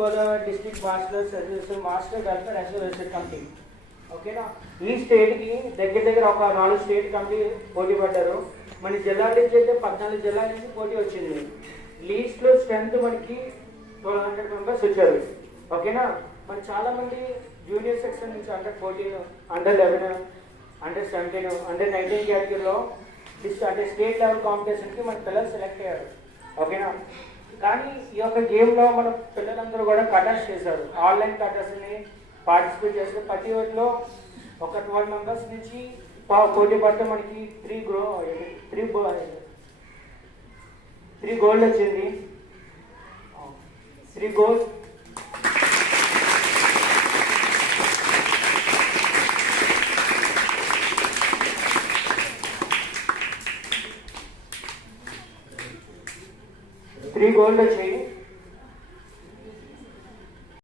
Godavari district master welfare association committee ఓకేనా. ఈ స్టేట్కి దగ్గర ఒక 4 స్టేట్ కమిటీ పోటీ పడ్డారు. మన జిల్లా నుంచి అయితే 14 జిల్లాల నుంచి పోటీ వచ్చింది. లీస్ట్లో స్ట్రెంత్ మనకి 1200 మెంబర్స్ వచ్చారు ఓకేనా. మరి చాలామంది జూనియర్ సెక్షన్ నుంచి అండర్ 14, అండర్ 11, అండర్ 17, అండర్ 19 కేటగిరీలో స్టేట్ లెవెల్ కాంపిటీషన్కి మన పిల్లలు సెలెక్ట్ అయ్యారు ఓకేనా. కానీ ఈ యొక్క గేమ్లో మన పిల్లలందరూ కూడా కటాస్ చేశారు. ఆన్లైన్ కటాస్ని పార్టిసిపేట్ చేస్తే ప్రతి ఒక్కరిలో ఒక 12 మెంబర్స్ నుంచి పోటీ పడితే మనకి 3 గోల్డ్ వచ్చింది. 3 గోల్డ్ 3 గోల్డ్ వచ్చింది.